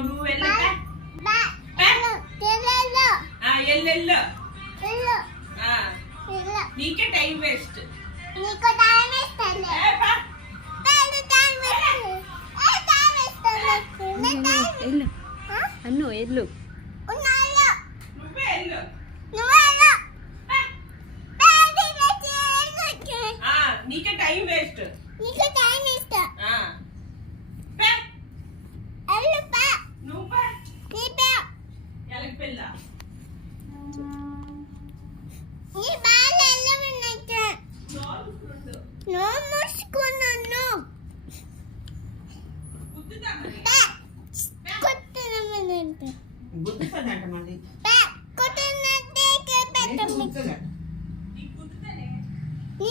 నువ్వు ఎల్లెల్లో నీకే time waste అన్ను ఎల్లు నీకే టైం వేస్ట్ పిల్ల గుర్తుపడంట మళ్ళీ నీ